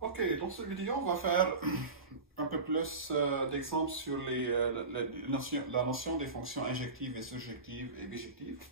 Ok, dans cette vidéo, on va faire un peu plus d'exemples sur la notion des fonctions injectives et surjectives et bijectives.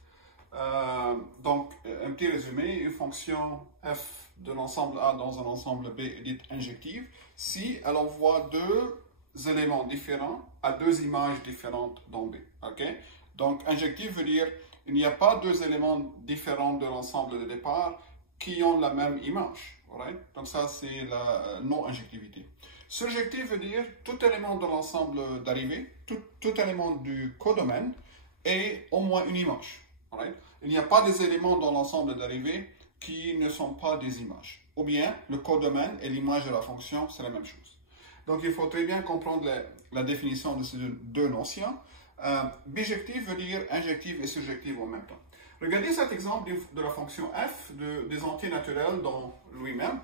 Donc, un petit résumé, une fonction f de l'ensemble A dans un ensemble B est dite injective si elle envoie deux éléments différents à deux images différentes dans B. Okay? Donc, injective veut dire qu'il n'y a pas deux éléments différents de l'ensemble de départ qui ont la même image. Right? Donc ça, c'est la non-injectivité. Surjective veut dire tout élément de l'ensemble d'arrivée, tout élément du codomaine et au moins une image. Right? Il n'y a pas des éléments dans l'ensemble d'arrivée qui ne sont pas des images. Ou bien, le codomaine et l'image de la fonction, c'est la même chose. Donc, il faut très bien comprendre la définition de ces deux notions. Bijective veut dire injective et surjective en même temps. Regardez cet exemple de la fonction f des entiers naturels dans lui-même,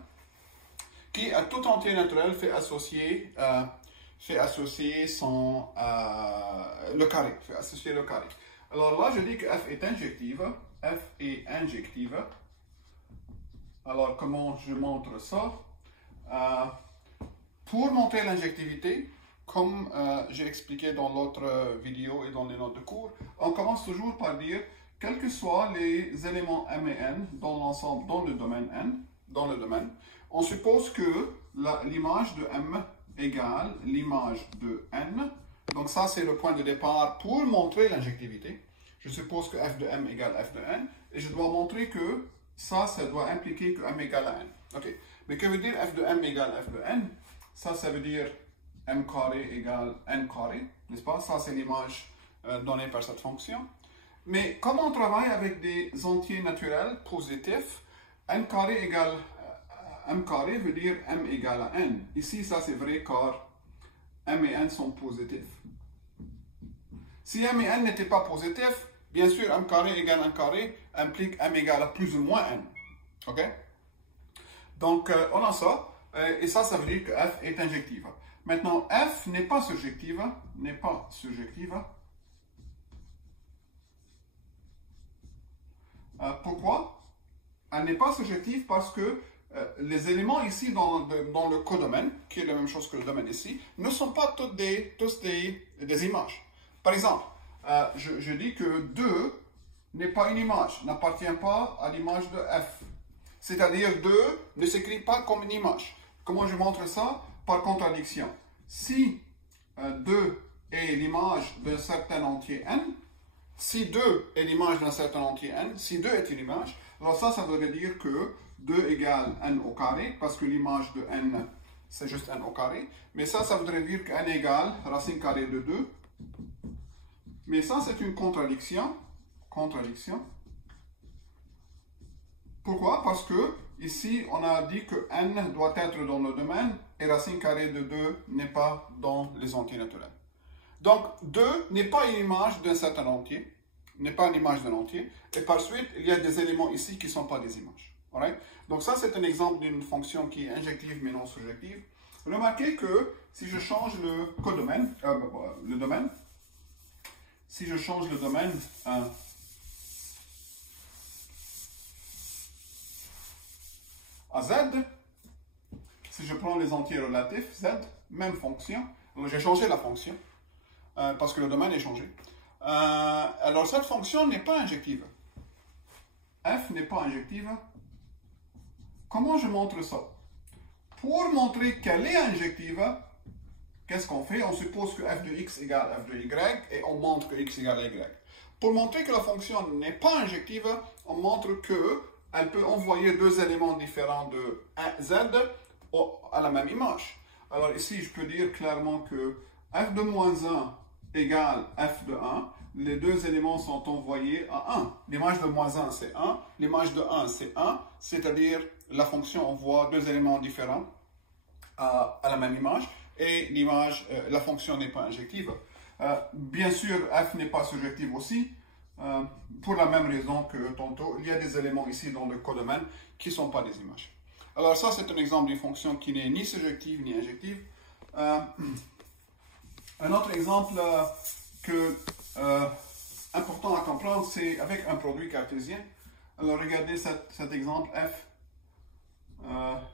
qui à tout entier naturel fait associer le carré. Fait associer le carré. Alors là, je dis que f est injective. F est injective. Alors, comment je montre ça? Pour montrer l'injectivité, comme j'ai expliqué dans l'autre vidéo et dans les notes de cours, on commence toujours par dire quels que soient les éléments m et n dans l'ensemble, dans le domaine n, on suppose que l'image de m égale l'image de n. Donc ça, c'est le point de départ pour montrer l'injectivité. Je suppose que f de m égale f de n, et je dois montrer que ça doit impliquer que m égale à n. Ok. Mais que veut dire f de m égale f de n? Ça veut dire m carré égale n carré, n'est-ce pas? Ça, c'est l'image donnée par cette fonction. Mais comme on travaille avec des entiers naturels positifs, n carré égale m carré veut dire m égale à n. Ici, ça c'est vrai car m et n sont positifs. Si m et n n'étaient pas positifs, bien sûr, m carré égale n carré implique m égale à plus ou moins n. Ok? Donc, on a ça. Et ça veut dire que f est injective. Maintenant, f n'est pas surjective. Pourquoi? Elle n'est pas surjective parce que les éléments ici dans le codomaine, qui est la même chose que le domaine ici, ne sont pas tous des images. Par exemple, je dis que 2 n'est pas une image, n'appartient pas à l'image de f. C'est-à-dire 2 ne s'écrit pas comme une image. Comment je montre ça? Par contradiction. Si 2 est l'image d'un certain entier n, si 2 est l'image d'un certain entier n, si 2 est une image, alors ça voudrait dire que 2 égale n au carré, parce que l'image de n, c'est juste n au carré. Mais ça voudrait dire que n égale racine carrée de 2. Mais ça, c'est une contradiction. Pourquoi? Parce que ici, on a dit que n doit être dans le domaine et racine carrée de 2 n'est pas dans les entiers naturels. Donc, 2 n'est pas une image d'un certain entier, n'est pas une image d'un entier, et par suite, il y a des éléments ici qui ne sont pas des images. Alright? Donc ça, c'est un exemple d'une fonction qui est injective mais non surjective. Remarquez que si je change le domaine, si je change le domaine à z, si je prends les entiers relatifs, z, même fonction, j'ai changé la fonction, parce que le domaine est changé. Alors cette fonction n'est pas injective. F n'est pas injective. Comment je montre ça? Pour montrer qu'elle est injective, qu'est-ce qu'on fait? On suppose que f de x égale f de y et on montre que x égale y. Pour montrer que la fonction n'est pas injective, on montre qu'elle peut envoyer deux éléments différents de z à la même image. Alors ici, je peux dire clairement que f de moins 1 égale f de 1. Les deux éléments sont envoyés à 1. L'image de moins 1, c'est 1. L'image de 1, c'est 1. C'est-à-dire, la fonction envoie deux éléments différents à la même image. Et la fonction n'est pas injective. Bien sûr, f n'est pas surjective aussi. Pour la même raison que tantôt, il y a des éléments ici dans le codomaine qui ne sont pas des images. Alors ça, c'est un exemple d'une fonction qui n'est ni surjective ni injective. Un autre exemple important à comprendre, c'est avec un produit cartésien. Alors regardez cet exemple f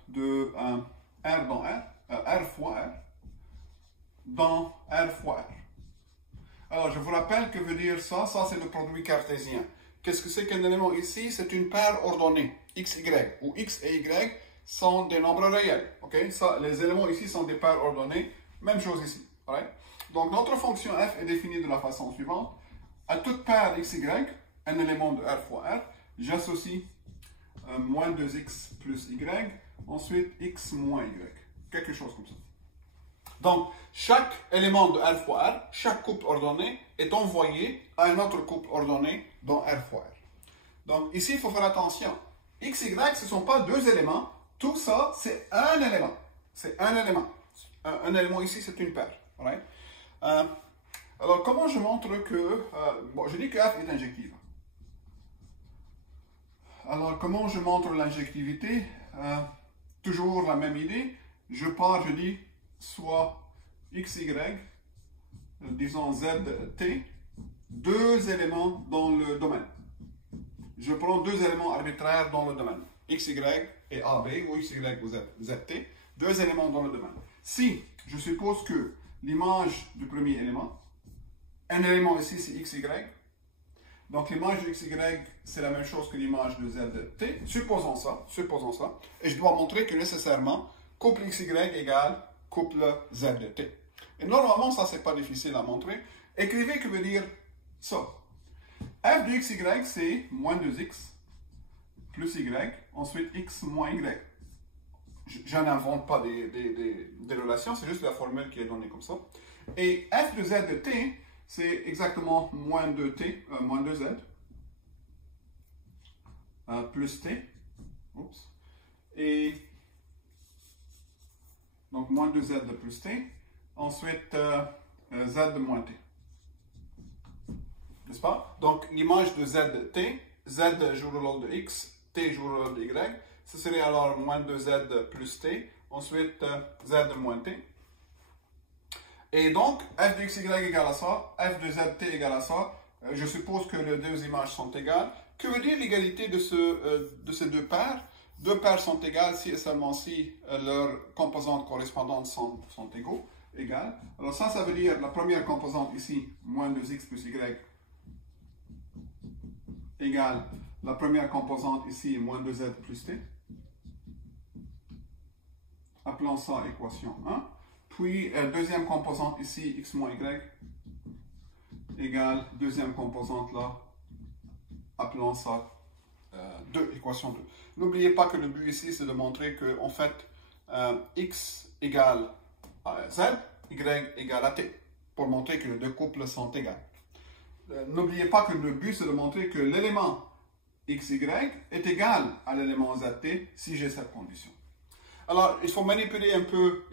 de dire ça? Ça, c'est le produit cartésien. Qu'est-ce que c'est qu'un élément ici? C'est une paire ordonnée, x, y, où x et y sont des nombres réels. Okay? Ça, les éléments ici sont des paires ordonnées. Même chose ici. Right? Donc, notre fonction f est définie de la façon suivante. À toute paire x, y, un élément de R fois R, j'associe moins 2x plus y, ensuite x moins y. Quelque chose comme ça. Donc, chaque élément de R fois R, chaque couple ordonnée est envoyé à un autre couple ordonné dans R fois R. Donc, ici, il faut faire attention. X, Y, ce ne sont pas deux éléments. Tout ça, c'est un élément. C'est un élément. Un élément ici, c'est une paire. Right? Alors, comment je montre que... bon, je dis que F est injective. Alors, comment je montre l'injectivité? Toujours la même idée. Je pars, je dis, soit x, y, disons z, t, deux éléments dans le domaine. Je prends deux éléments arbitraires dans le domaine, x, y et a, b, ou x, y ou z, t, deux éléments dans le domaine. Si je suppose que l'image du premier élément, un élément ici c'est x, y, donc l'image de x, y c'est la même chose que l'image de z, t, supposons ça, et je dois montrer que nécessairement, couple x, y égale couple z de t. Et normalement, ça, c'est pas difficile à montrer. Écrivez que veut dire ça. F de x, y, c'est moins 2x plus y, ensuite x moins y. Je n'invente pas des relations, c'est juste la formule qui est donnée comme ça. Et f de z de t, c'est exactement moins 2t, moins 2z, plus t. Oups. Et donc, moins 2z de plus t. Ensuite, z de moins t. N'est-ce pas? Donc, l'image de z de t, z joue le rôle de x, t joue le rôle de y. Ce serait alors moins 2z plus t. Ensuite, z de moins t. Et donc, f de x, y égale à ça, f de z t égale à ça. Je suppose que les deux images sont égales. Que veut dire l'égalité de ces deux paires? Deux paires sont égales si et seulement si leurs composantes correspondantes sont égales. Alors ça veut dire la première composante ici, moins 2x plus y, égale la première composante ici, moins 2z plus t. Appelons ça équation 1. Puis, deuxième composante ici, x moins y, égale deuxième composante là, appelons ça 2, équation 2. N'oubliez pas que le but ici, c'est de montrer que, en fait, x égale à z, y égale à t, pour montrer que les deux couples sont égaux. N'oubliez pas que le but, c'est de montrer que l'élément x, y est égal à l'élément z, t, si j'ai cette condition. Alors, il faut manipuler un peu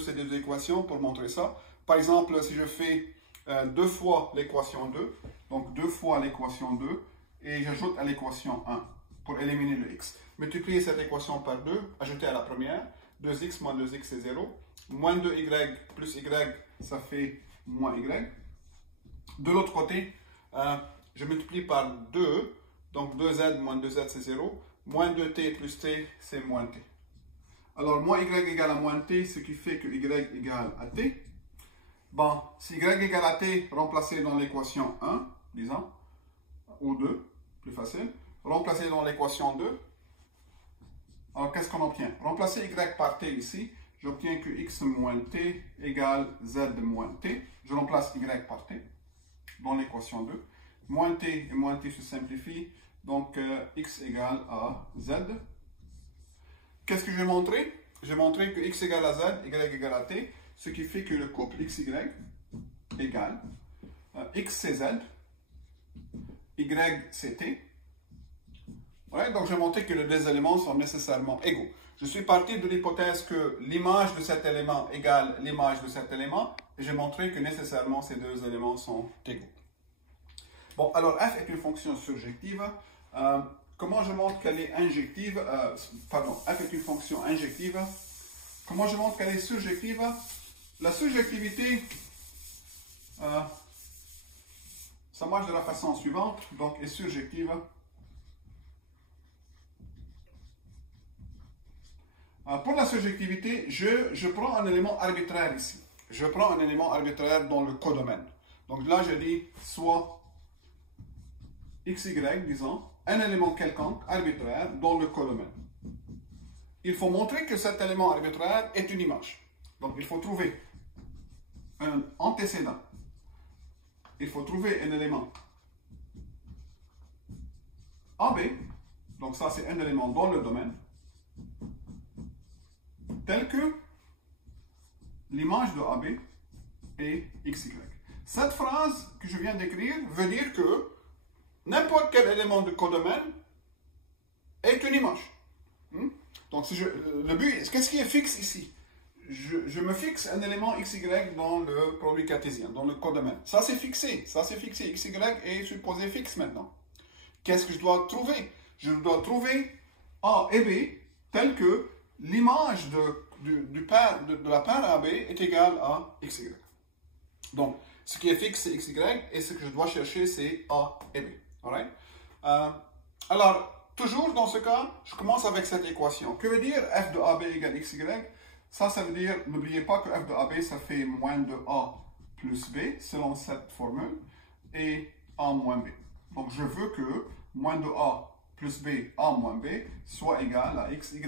ces deux équations pour montrer ça. Par exemple, si je fais 2 fois l'équation 2, donc 2 fois l'équation 2, et j'ajoute à l'équation 1 pour éliminer le x. Multiplier cette équation par 2, ajouter à la première, 2x moins 2x c'est 0, moins 2y plus y, ça fait moins y. De l'autre côté, je multiplie par 2, donc 2z moins 2z c'est 0, moins 2t plus t c'est moins t. Alors, moins y égale à moins t, ce qui fait que y égale à t. Bon, si y égale à t, remplacé dans l'équation 1, disons, ou 2, plus facile. Remplacer dans l'équation 2. Alors, qu'est-ce qu'on obtient? Remplacer y par t ici, j'obtiens que x moins t égale z moins t. Je remplace y par t dans l'équation 2. Moins t et moins t se simplifient, donc x égale à z. Qu'est-ce que j'ai montré? J'ai montré que x égale à z, y égale à t, ce qui fait que le couple x, y égale x c'est z, y c'est t. Ouais, donc j'ai montré que les deux éléments sont nécessairement égaux. Je suis parti de l'hypothèse que l'image de cet élément égale l'image de cet élément, et j'ai montré que nécessairement ces deux éléments sont égaux. Bon, alors f est une fonction surjective. Comment je montre qu'elle est injective? F est une fonction injective. Comment je montre qu'elle est surjective? La surjectivité, ça marche de la façon suivante, donc est surjective. Pour la surjectivité, je prends un élément arbitraire ici. Je prends un élément arbitraire dans le codomaine. Donc là, je dis soit xy, disons, un élément quelconque, arbitraire, dans le codomaine. Il faut montrer que cet élément arbitraire est une image. Donc il faut trouver un antécédent. Il faut trouver un élément AB. Donc ça, c'est un élément dans le domaine. Tel que l'image de AB est XY. Cette phrase que je viens d'écrire veut dire que n'importe quel élément du codomaine est une image. Donc, le but, qu'est-ce qui est fixe ici? Je me fixe un élément XY dans le produit cartésien, dans le codomaine. Ça, c'est fixé. Ça, c'est fixé. XY est supposé fixe maintenant. Qu'est-ce que je dois trouver? Je dois trouver A et B tel que l'image de la paire AB est égale à XY. Donc, ce qui est fixe, c'est XY, et ce que je dois chercher, c'est A et B. Alright? Alors, toujours dans ce cas, je commence avec cette équation. Que veut dire f de AB égale XY? Ça veut dire, n'oubliez pas que f de AB, ça fait moins de A plus B, selon cette formule, et A moins B. Donc, je veux que moins de A plus B, A moins B, soit égal à XY.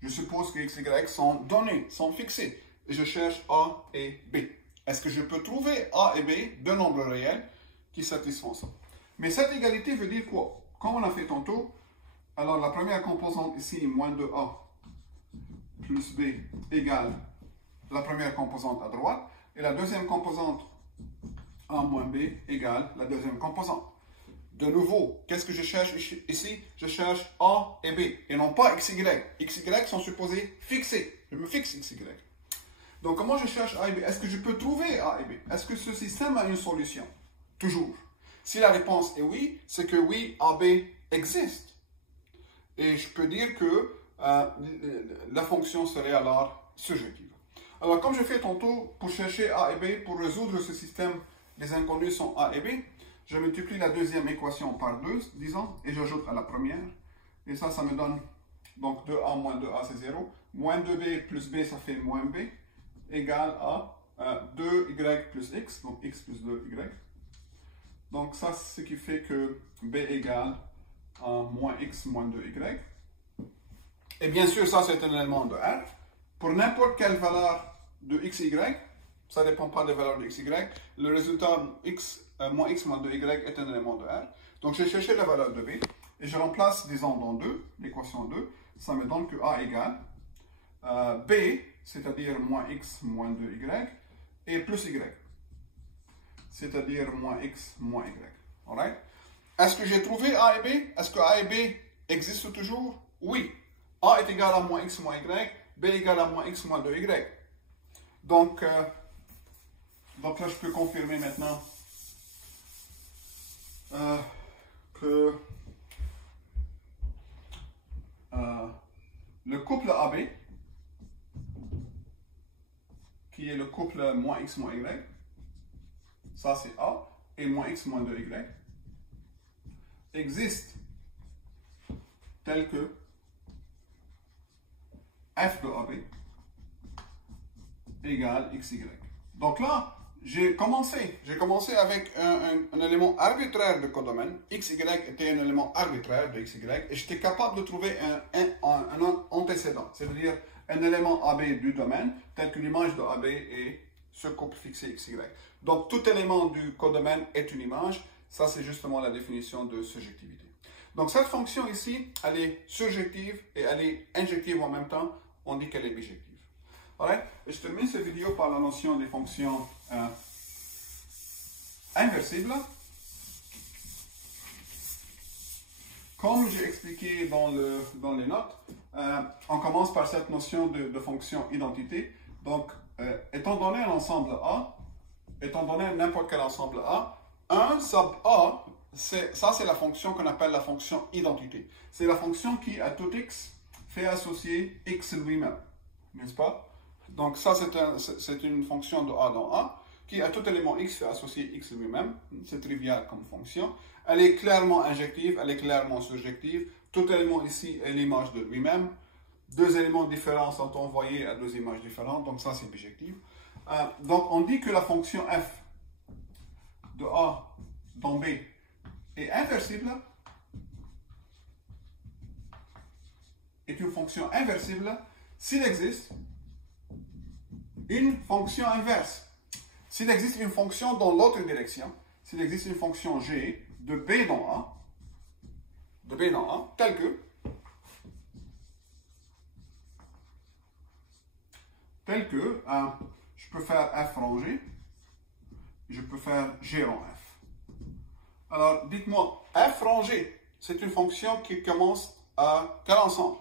Je suppose que XY sont donnés, sont fixés, et je cherche A et B. Est-ce que je peux trouver A et B, deux nombres réels, qui satisfont ça? Mais cette égalité veut dire quoi? Comme on a fait tantôt, alors la première composante ici, moins de A plus B égale la première composante à droite, et la deuxième composante A moins B égale la deuxième composante. De nouveau, qu'est-ce que je cherche ici? Je cherche A et B, et non pas XY. XY sont supposés fixés. Je me fixe XY. Donc, comment je cherche A et B? Est-ce que je peux trouver A et B? Est-ce que ce système a une solution? Toujours. Si la réponse est oui, c'est que oui, AB existe. Et je peux dire que la fonction serait alors surjective. Alors, comme je fais tantôt, pour chercher A et B, pour résoudre ce système, les inconnus sont A et B, je multiplie la deuxième équation par 2, disons, et j'ajoute à la première. Et ça me donne, donc 2A moins 2A, c'est 0. Moins 2B plus B, ça fait moins B, égale à 2Y plus X, donc X plus 2Y. Donc ça, c'est ce qui fait que B égale à moins X moins 2Y. Et bien sûr, ça, c'est un élément de R. Pour n'importe quelle valeur de XY, ça ne dépend pas des valeurs de XY, le résultat moins X moins 2Y est un élément de R. Donc, j'ai cherché la valeur de B, et je remplace, disons, dans 2, l'équation 2, ça me donne que A égale B, c'est-à-dire moins X moins 2Y, et plus Y, c'est-à-dire moins X moins Y. Alright? Est-ce que j'ai trouvé A et B? Est-ce que A et B existent toujours? Oui. A est égal à moins X moins Y, B égale à moins X moins 2Y. Donc là, je peux confirmer maintenant que le couple AB, qui est le couple moins X moins Y, ça c'est A, et moins X moins 2Y, existe tel que f de AB égale XY. Donc là, j'ai commencé avec un élément arbitraire de codomaine. XY était un élément arbitraire de XY, et j'étais capable de trouver un antécédent, c'est-à-dire un élément AB du domaine, tel que l'image de AB est ce couple fixé XY. Donc tout élément du codomaine est une image. Ça, c'est justement la définition de surjectivité. Donc cette fonction ici, elle est surjective et elle est injective en même temps. On dit qu'elle est bijective. Alright? Et je termine cette vidéo par la notion des fonctions inversibles. Comme j'ai expliqué dans les notes, on commence par cette notion de fonction identité. Donc, étant donné un ensemble A, étant donné n'importe quel ensemble A, 1 sub A, ça c'est la fonction qu'on appelle la fonction identité. C'est la fonction qui, à tout x, fait associer x lui-même. N'est-ce pas? Donc ça c'est une fonction de A dans A, qui à tout élément x fait associer x lui-même. C'est trivial comme fonction. Elle est clairement injective, elle est clairement surjective. Tout élément ici est l'image de lui-même. Deux éléments différents sont envoyés à deux images différentes, donc ça c'est bijectif. Donc on dit que la fonction f de A dans B est inversible, est une fonction inversible s'il existe une fonction inverse. S'il existe une fonction dans l'autre direction, s'il existe une fonction g de B dans A, telle que je peux faire f rangé, je peux faire g rang f. Alors, dites-moi, f rangé, c'est une fonction qui commence à quel ensemble?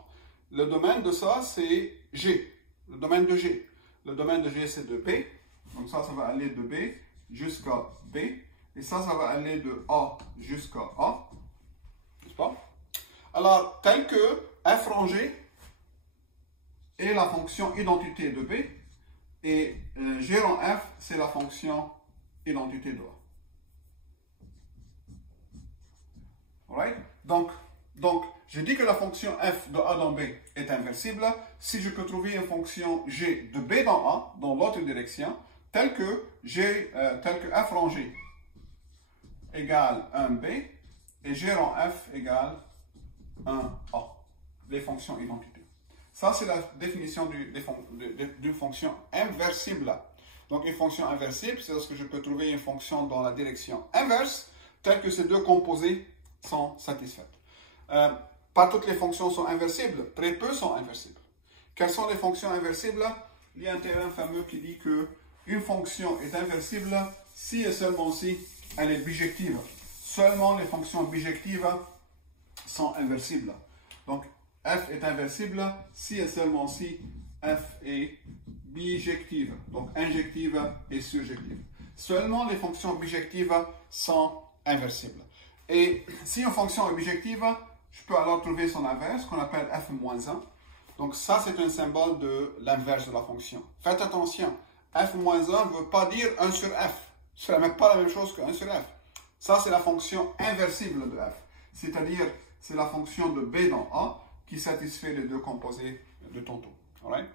Le domaine de ça, c'est G, le domaine de G. Le domaine de G, c'est de B. Donc ça va aller de B jusqu'à B. Et ça va aller de A jusqu'à A. N'est-ce pas? Alors, tel que f rangé est la fonction identité de B. Et G rang f, c'est la fonction identité de A. Alright? Donc, je dis que la fonction f de A dans B est inversible si je peux trouver une fonction g de B dans A, dans l'autre direction, telle que f rang g égale 1b et g rang f égale 1a, les fonctions identités. Ça, c'est la définition d'une fonction inversible. Donc, une fonction inversible, c'est lorsque je peux trouver une fonction dans la direction inverse, telle que ces deux composés sont satisfaites. Pas toutes les fonctions sont inversibles, très peu sont inversibles. Quelles sont les fonctions inversibles? Il y a un théorème fameux qui dit que une fonction est inversible si et seulement si elle est bijective. Seulement les fonctions bijectives sont inversibles. Donc, f est inversible si et seulement si f est bijective. Donc, injective et surjective. Seulement les fonctions bijectives sont inversibles. Et si une fonction est bijective, je peux alors trouver son inverse, qu'on appelle f-1. Donc ça, c'est un symbole de l'inverse de la fonction. Faites attention, f-1 ne veut pas dire 1 sur f. Ce n'est même pas la même chose que 1 sur f. Ça, c'est la fonction inversible de f. C'est-à-dire, c'est la fonction de B dans A qui satisfait les deux composés de tantôt. Alright?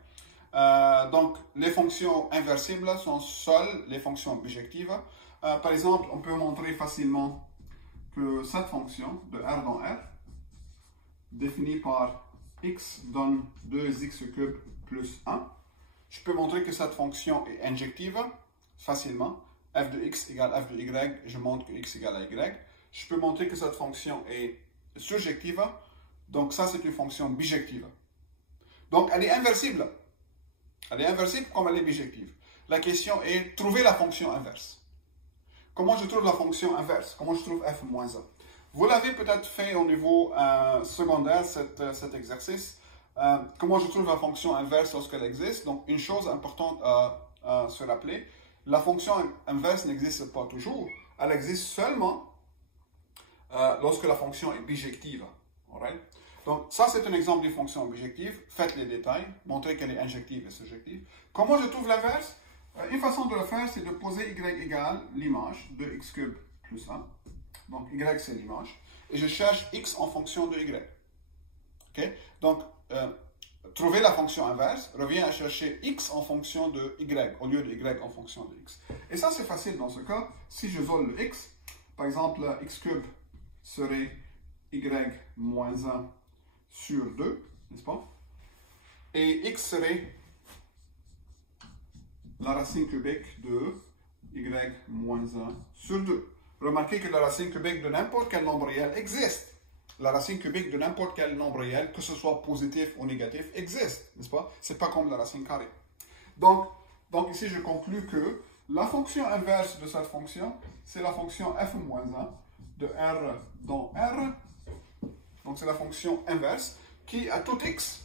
Donc, les fonctions inversibles sont seules les fonctions bijectives. Par exemple, on peut montrer facilement que cette fonction de R dans R, définie par x donne 2x cube plus 1, je peux montrer que cette fonction est injective facilement. F de x égale f de y, et je montre que x égale à y. Je peux montrer que cette fonction est surjective, donc ça c'est une fonction bijective. Donc elle est inversible. Elle est inversible comme elle est bijective. La question est trouver la fonction inverse. Comment je trouve la fonction inverse? Comment je trouve f-1? Vous l'avez peut-être fait au niveau secondaire, cet exercice. Comment je trouve la fonction inverse lorsqu'elle existe? Donc, une chose importante à se rappeler, la fonction inverse n'existe pas toujours. Elle existe seulement lorsque la fonction est bijective. Alright? Donc, ça, c'est un exemple d'une fonction bijective. Faites les détails, montrez qu'elle est injective et surjective. Comment je trouve l'inverse? Une façon de le faire, c'est de poser y égale l'image de x cube plus 1. Donc, y, c'est l'image. Et je cherche x en fonction de y. Okay? Donc, trouver la fonction inverse revient à chercher x en fonction de y, au lieu de y en fonction de x. Et ça, c'est facile dans ce cas. Si je vole le x, par exemple, x cube serait y moins 1 sur 2, n'est-ce pas? Et x serait la racine cubique de y moins 1 sur 2. Remarquez que la racine cubique de n'importe quel nombre réel existe. La racine cubique de n'importe quel nombre réel, que ce soit positif ou négatif, existe, n'est-ce pas? C'est pas comme la racine carrée. Donc ici, je conclus que la fonction inverse de cette fonction, c'est la fonction f-1 de R dans R. Donc c'est la fonction inverse qui, à tout x,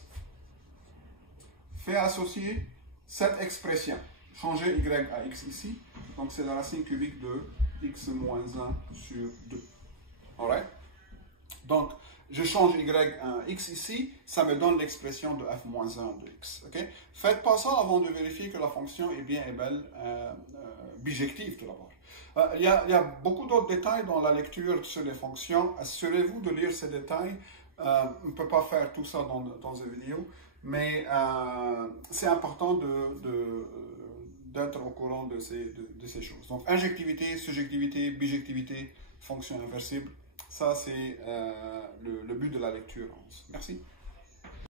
fait associer cette expression. Changer y à x ici. Donc c'est la racine cubique de x moins 1 sur 2. Alright? Donc, je change y à x ici, ça me donne l'expression de f moins 1 de x. Okay? Faites pas ça avant de vérifier que la fonction est bien et belle bijective tout d'abord. Il y a beaucoup d'autres détails dans la lecture sur les fonctions. Assurez-vous de lire ces détails. On ne peut pas faire tout ça dans une vidéo, mais c'est important d'être au courant de ces choses. Donc, injectivité, surjectivité, bijectivité, fonction inversible, ça c'est le but de la lecture. Merci.